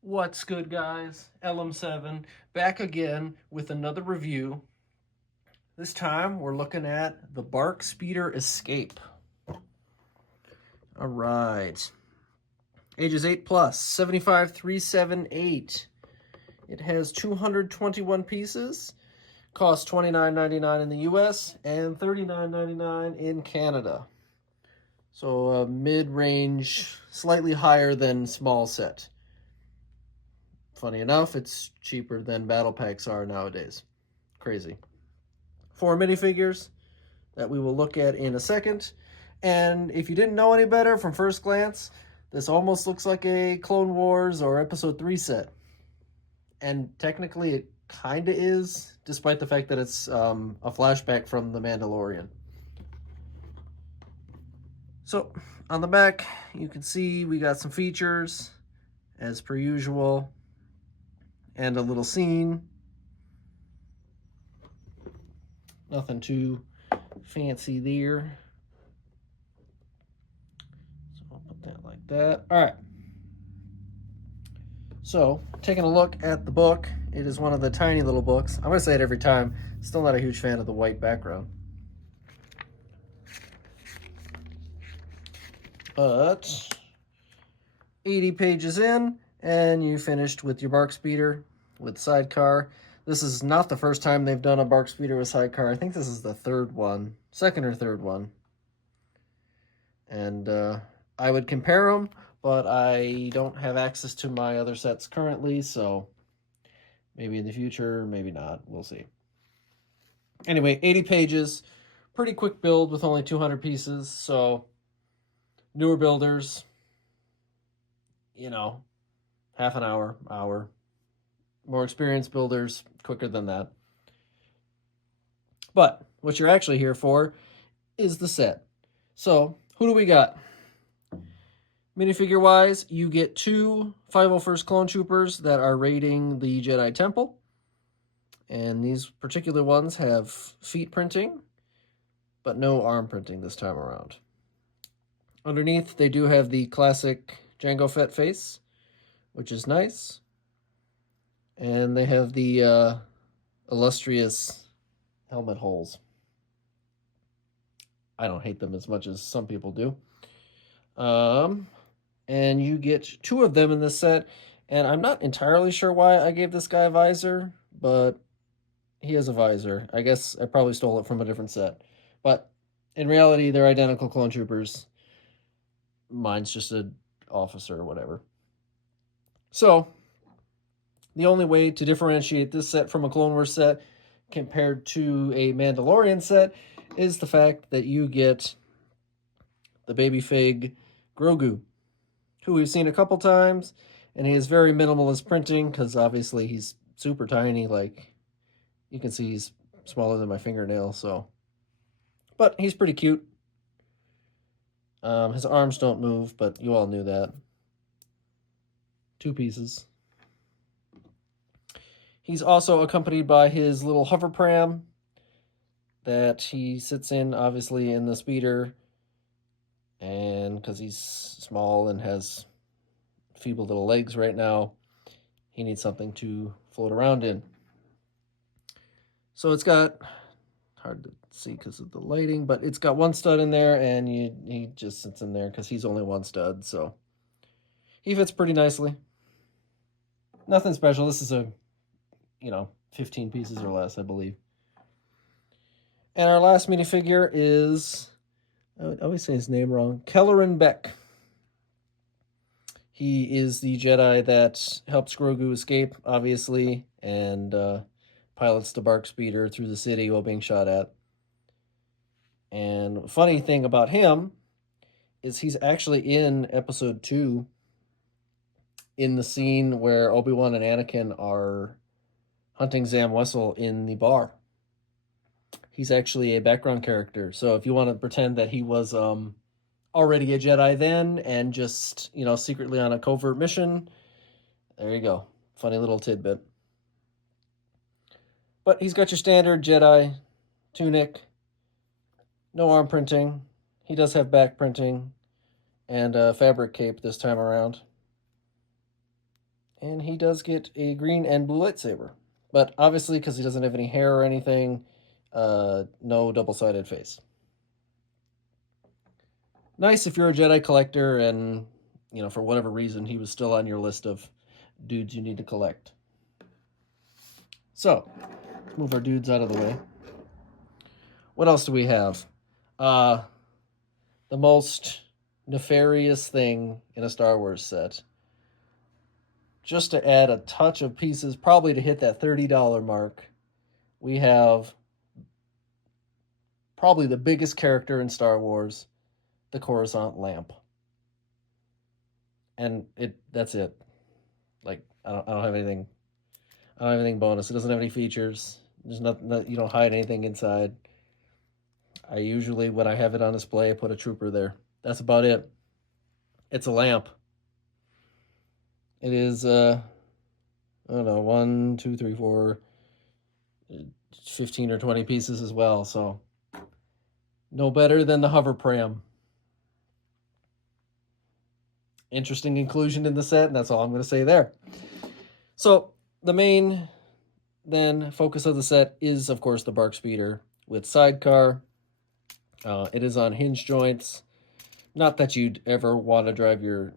What's good, guys? LM7 back again with another review. This time we're looking at the BARC Speeder Escape. All right. Ages 8 plus, 75378. It has 221 pieces. Costs $29.99 in the US and $39.99 in Canada. So a mid-range, slightly higher than small set. Funny enough, it's cheaper than battle packs are nowadays. Crazy. 4 minifigures that we will look at in a second. And if you didn't know any better from first glance, this almost looks like a Clone Wars or Episode 3 set. And technically it kind of is, despite the fact that it's a flashback from The Mandalorian. So, on the back, you can see we got some features, as per usual, and a little scene. Nothing too fancy there. So I'll put that like that. All right. So, taking a look at the book, it is one of the tiny little books. I'm going to say it every time. Still not a huge fan of the white background. But 80 pages in, and you finished with your BARC Speeder with sidecar. This is not the first time they've done a BARC Speeder with sidecar. I think this is the third one, second or third one. And I would compare them, but I don't have access to my other sets currently, so maybe in the future, maybe not. We'll see. Anyway, 80 pages, pretty quick build with only 200 pieces, so newer builders, you know, half an hour. More experienced builders, quicker than that. But what you're actually here for is the set. So, who do we got? Minifigure wise, you get 2 501st Clone Troopers that are raiding the Jedi Temple. And these particular ones have feet printing, but no arm printing this time around. Underneath, they do have the classic Jango Fett face, which is nice. And they have the illustrious helmet holes. I don't hate them as much as some people do. And you get 2 of them in this set. And I'm not entirely sure why I gave this guy a visor, but he has a visor. I guess I probably stole it from a different set. But in reality, they're identical clone troopers. Mine's just an officer or whatever. So, the only way to differentiate this set from a Clone Wars set compared to a Mandalorian set is the fact that you get the baby fig Grogu, who we've seen a couple times, and he is very minimalist printing because obviously he's super tiny. Like, you can see he's smaller than my fingernail, so. But he's pretty cute. His arms don't move, but you all knew that. 2 pieces. He's also accompanied by his little hover pram that he sits in, obviously, in the speeder. And because he's small and has feeble little legs right now, he needs something to float around in. So it's got, hard to see because of the lighting, but it's got 1 stud in there, and he just sits in there because he's only 1 stud, so he fits pretty nicely. Nothing special. This is a 15 pieces or less, I believe. And our last minifigure is, I always say his name wrong, Kelleran Beq. He is the Jedi that helps Grogu escape, obviously, and pilots the BARC Speeder through the city while being shot at. And funny thing about him is he's actually in Episode 2 in the scene where Obi-Wan and Anakin are hunting Zam Wesell in the bar. He's actually a background character. So if you want to pretend that he was already a Jedi then and just, secretly on a covert mission, there you go. Funny little tidbit. But he's got your standard Jedi tunic, no arm printing. He does have back printing and a fabric cape this time around. And he does get a green and blue lightsaber. But obviously, because he doesn't have any hair or anything, no double-sided face. Nice if you're a Jedi collector and, you know, for whatever reason, he was still on your list of dudes you need to collect. So, move our dudes out of the way. What else do we have? The most nefarious thing in a Star Wars set. Just to add a touch of pieces, probably to hit that $30 mark, we have probably the biggest character in Star Wars, the Coruscant lamp. And that's it. Like, I don't have anything. I don't have anything bonus. It doesn't have any features. There's nothing, you don't hide anything inside. I usually, when I have it on display, I put a trooper there. That's about it. It's a lamp. It is, I don't know, 1, 2, 3, 4, 15 or 20 pieces as well. So, no better than the hover pram. Interesting inclusion in the set, and that's all I'm going to say there. So, the main, then, focus of the set is, of course, the BARC Speeder with sidecar. It is on hinge joints. Not that you'd ever want to drive your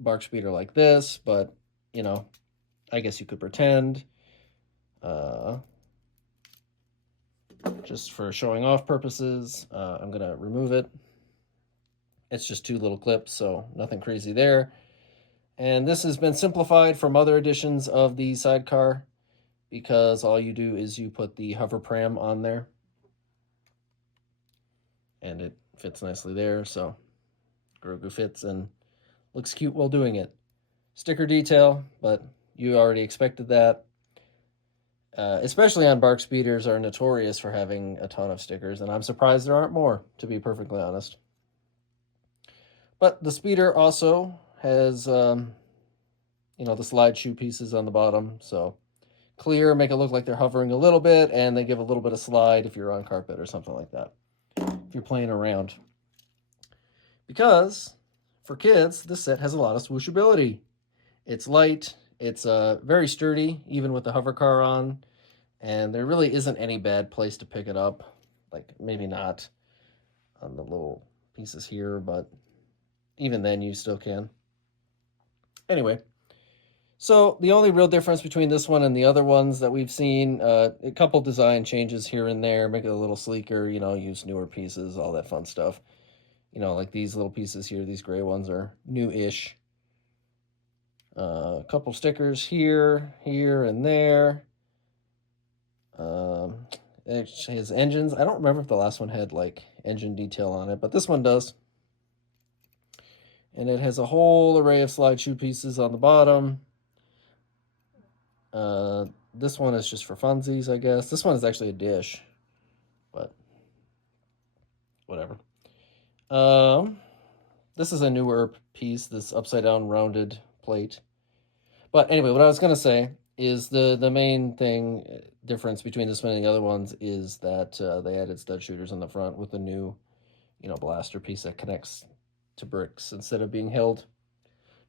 BARC Speeder like this, but, you know, I guess you could pretend. Just for showing off purposes, I'm going to remove it. It's just 2 little clips, so nothing crazy there. And this has been simplified from other editions of the sidecar because all you do is you put the hover pram on there. And it fits nicely there, so Grogu fits and looks cute while doing it. Sticker detail, but you already expected that. Especially on BARC Speeders are notorious for having a ton of stickers, and I'm surprised there aren't more, to be perfectly honest. But the Speeder also has, you know, the slide shoe pieces on the bottom, so clear, make it look like they're hovering a little bit, and they give a little bit of slide if you're on carpet or something like that, if you're playing around. Because, for kids, this set has a lot of swooshability. It's light, it's very sturdy, even with the hover car on, and there really isn't any bad place to pick it up. Like, maybe not on the little pieces here, but even then you still can. Anyway, so the only real difference between this one and the other ones that we've seen, a couple design changes here and there, make it a little sleeker, you know, use newer pieces, all that fun stuff. You know, like these little pieces here, these gray ones are new-ish. A couple stickers here, and there. It has engines. I don't remember if the last one had, like, engine detail on it, but this one does. And it has a whole array of slide shoe pieces on the bottom. This one is just for funsies, I guess. This one is actually a dish, but whatever. This is a newer piece, this upside-down rounded plate. But anyway, what I was going to say is the main difference between this one and the other ones is that they added stud shooters on the front with a new, you know, blaster piece that connects to bricks instead of being held.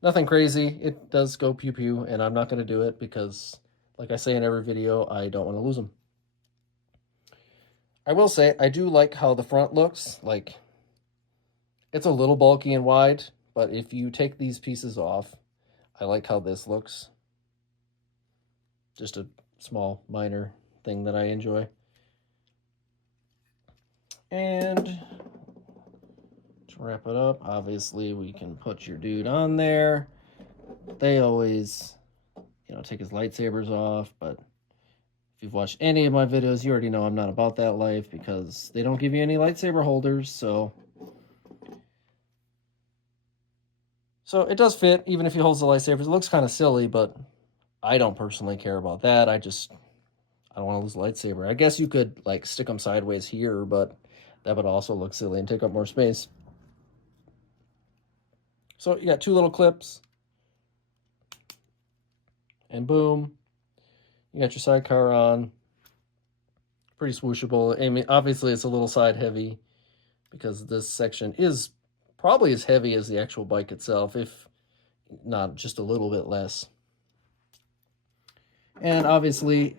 Nothing crazy. It does go pew-pew, and I'm not going to do it because, like I say in every video, I don't want to lose them. I will say, I do like how the front looks. Like, it's a little bulky and wide, but if you take these pieces off, I like how this looks. Just a small, minor thing that I enjoy. And to wrap it up, obviously we can put your dude on there. They always, you know, take his lightsabers off, but if you've watched any of my videos, you already know I'm not about that life because they don't give you any lightsaber holders, so it does fit, even if he holds the lightsabers. It looks kind of silly, but I don't personally care about that. I don't want to lose the lightsaber. I guess you could, like, stick them sideways here, but that would also look silly and take up more space. So you got 2 little clips, and boom, you got your sidecar on. Pretty swooshable. I mean, obviously it's a little side heavy because this section is probably as heavy as the actual bike itself, if not just a little bit less. And obviously,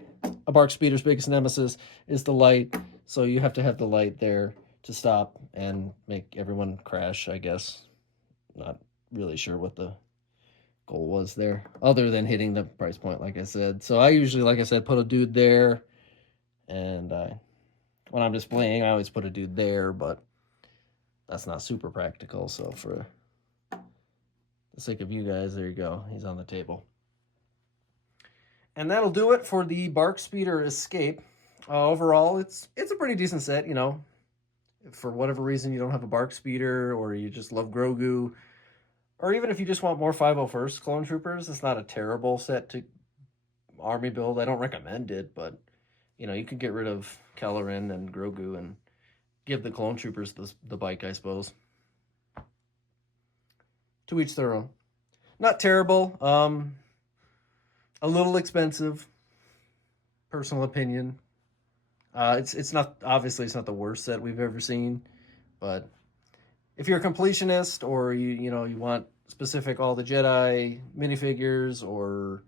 a BARC Speeder's biggest nemesis is the light, so you have to have the light there to stop and make everyone crash, I guess. Not really sure what the goal was there, other than hitting the price point, like I said. So I usually, like I said, put a dude there, and when I'm displaying, I always put a dude there, but that's not super practical. So for the sake of you guys, there you go. He's on the table. And that'll do it for the BARC Speeder Escape. Overall, it's a pretty decent set, you know. If for whatever reason you don't have a BARC Speeder, or you just love Grogu, or even if you just want more 501st Clone Troopers, it's not a terrible set to army build. I don't recommend it, but, you know, you could get rid of Kelleran and Grogu and give the Clone Troopers the bike, I suppose. To each their own. Not terrible. A little expensive. Personal opinion. It's not, obviously it's not the worst set we've ever seen, but if you're a completionist, or you want specific all the Jedi minifigures, or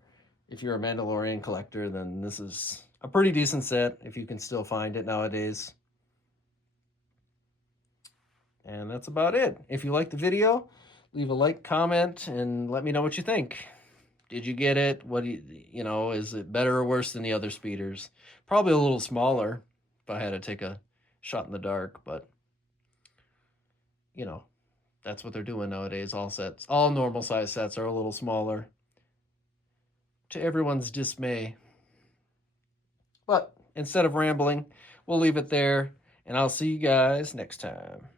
if you're a Mandalorian collector, then this is a pretty decent set if you can still find it nowadays. And that's about it. If you liked the video, leave a like, comment, and let me know what you think. Did you get it? What do you know, is it better or worse than the other speeders? Probably a little smaller if I had to take a shot in the dark, but you know, that's what they're doing nowadays. All normal size sets are a little smaller, to everyone's dismay. But instead of rambling, we'll leave it there, and I'll see you guys next time.